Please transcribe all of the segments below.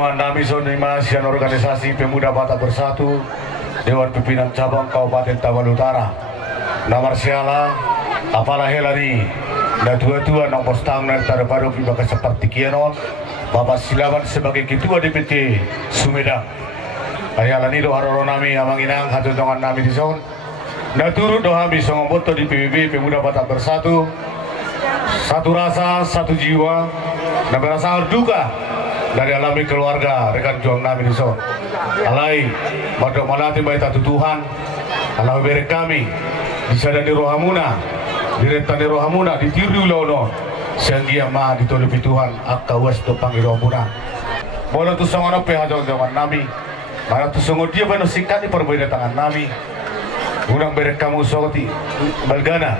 dengan nami Sonima Sian Organisasi Pemuda Batak Bersatu Dewan Pimpinan Cabang Kabupaten Taman Utara Namar Siala Apalah Helani dan tua-tua nomor stang dan terbaru Pibaka seperti Kianon Bapak Silaban sebagai Ketua DPT Sumedang Ayalani do haroro nami amanginang hatu dengan nami di zon dan turut doa bisa ngomboto di PBB Pemuda Batak Bersatu satu rasa, satu jiwa dan berasa duka dari alami keluarga rekan juang nami di zon alai pada malati baik tatu Tuhan Allah beri kami bisa dari rohamuna direktan dari rohamuna ditiru lono sehingga mah ditolupi Tuhan akka was topang rohamuna bola tu sangat apa hajar zaman nami mana tu sungguh dia benar sikat di perbeda tangan nami unang beri kamu sokoti balgana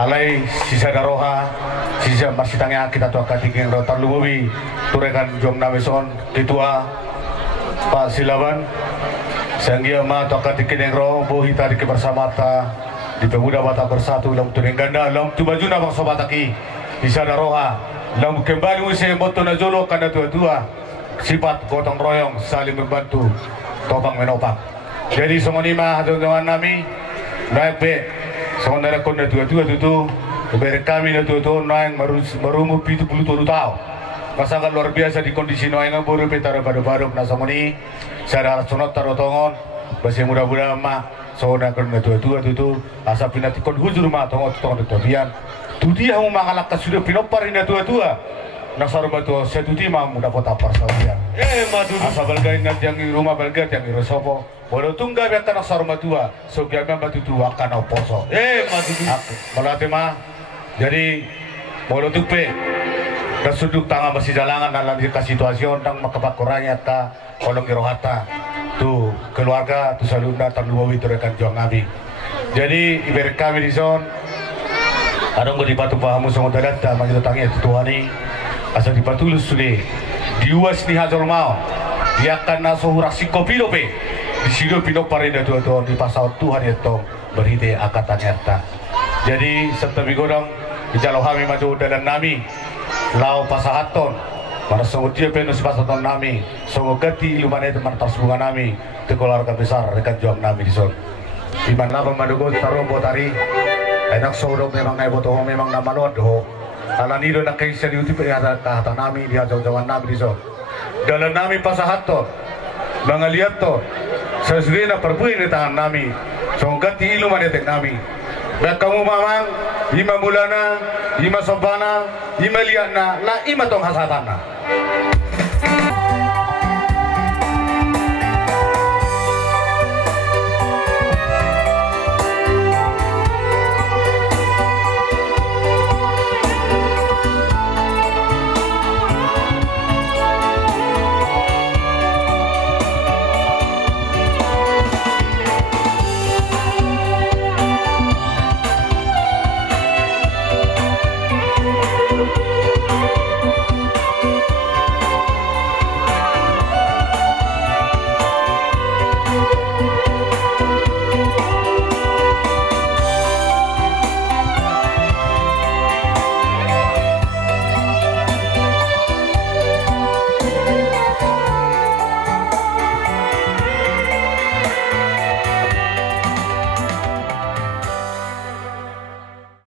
alai sisa daroha sisa masih tanya kita tu akan tinggal rotar lubawi turekan juang nami son ketua Pak Silaban sehingga mah tu akan tinggal roh bohi tadi bersama ta di Pemuda Batak Bersatu lam tu ganda lam tu baju nabang sobataki sisa daroha lam kembali usia moto na jolo kada tua-tua sifat gotong royong saling membantu topang menopang jadi semua ni mah dengan nami naik be semua nara kon tua-tua tu beri kami tua-tua naik merumu 70 tahun pasangan luar biasa di kondisi naik ngaburu petara baru-baru na semua ni saya sunat tarotongon basi muda-muda mah soalnya kon tua-tua tu asa pinati kon hujur mah tongon tobian tu dia mau mangalak sudah pinopar ini tua-tua nasar batu setuti mah muda kota persaudian madu asa balgai ngat yang rumah balgai yang irosopo bodo tungga biarkan nasar matua so biarkan batu tua kana poso madu balate mah jadi bodo tupe dan suduk tangan masih jalangan dalam jika situasi tang makabak kurangnya ta kolong irohata tu keluarga tu salunda terluawi tu rekan juang nabi jadi ibarat kami di zon ada nggak dipatu pahamu sama data maju datangnya Tuhani asal dipatulus sudah diuas ni hajol mau dia akan nasuhurak si kopi dope di sini pino parida tua di pasal Tuhan itu berhide akatan nyata jadi serta bigodang di jalo kami maju dan nami lau pasahaton para sungguh dia penuh pasahaton nami sungguh ganti ilmuannya teman tersebut nami itu keluarga besar rekan juang nami di son di mana pemadugo taruh botari enak sodok memang naik botol memang nama lodo ala nido nak kaisa diuti pada kata nami dia jauh-jauhan nami di son dalam nami pasahaton mengaliat to sesuai na perbuin di tangan nami sungguh ganti ilmuannya tek nami dan kamu mamang 5 bulana 5 sobana 5 liatna na 5 tong hasatana